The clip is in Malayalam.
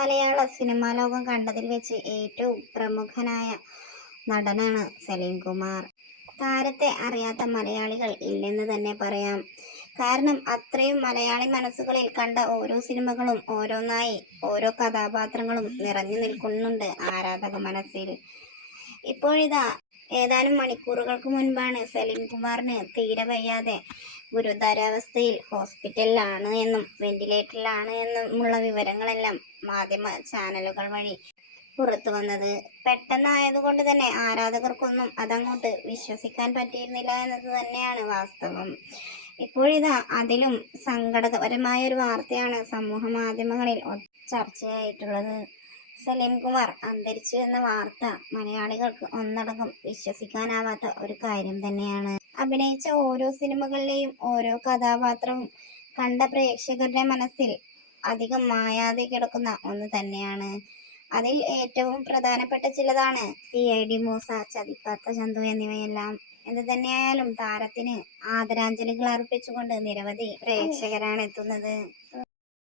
മലയാള സിനിമാ ലോകം കണ്ടതിൽ വെച്ച് ഏറ്റവും പ്രമുഖനായ നടനാണ് സലീം കുമാർ. താരത്തെ അറിയാത്ത മലയാളികൾ ഇല്ലെന്ന് തന്നെ പറയാം. കാരണം അത്രയും മലയാളി മനസ്സുകളിൽ കണ്ട ഓരോ സിനിമകളും ഓരോന്നായി ഓരോ കഥാപാത്രങ്ങളും നിറഞ്ഞു നിൽക്കുന്നുണ്ട് ആരാധക മനസ്സിൽ. ഇപ്പോഴിതാ ഏതാനും മണിക്കൂറുകൾക്ക് മുൻപാണ് സലീം കുമാറിന് തീരെ വയ്യാതെ ഗുരുതരാവസ്ഥയിൽ ഹോസ്പിറ്റലിലാണ് എന്നും വെന്റിലേറ്ററിലാണ് എന്നുമുള്ള വിവരങ്ങളെല്ലാം മാധ്യമ ചാനലുകൾ വഴി പുറത്തു വന്നത്. പെട്ടെന്നായതുകൊണ്ട് തന്നെ ആരാധകർക്കൊന്നും അതങ്ങോട്ട് വിശ്വസിക്കാൻ പറ്റിയിരുന്നില്ല എന്നത് തന്നെയാണ് വാസ്തവം. ഇപ്പോഴിതാ അതിലും സങ്കടകരമായ ഒരു വാർത്തയാണ് സമൂഹ മാധ്യമങ്ങളിൽ ചർച്ചയായിട്ടുള്ളത്. സലീം കുമാർ അന്തരിച്ചു എന്ന വാർത്ത മലയാളികൾക്ക് ഒന്നടങ്കം വിശ്വസിക്കാനാവാത്ത ഒരു കാര്യം തന്നെയാണ്. അഭിനയിച്ച ഓരോ സിനിമകളിലെയും ഓരോ കഥാപാത്രവും കണ്ട പ്രേക്ഷകരുടെ മനസ്സിൽ അധികം മായാതെ കിടക്കുന്ന ഒന്ന് തന്നെയാണ്. അതിൽ ഏറ്റവും പ്രധാനപ്പെട്ട ചിലതാണ് CID മൂസ, ചതിക്കാത്ത ചന്തു എന്നിവയെല്ലാം. എന്ത് തന്നെയായാലും താരത്തിന് ആദരാഞ്ജലികൾ അർപ്പിച്ചുകൊണ്ട് നിരവധി പ്രേക്ഷകരാണ് എത്തുന്നത്.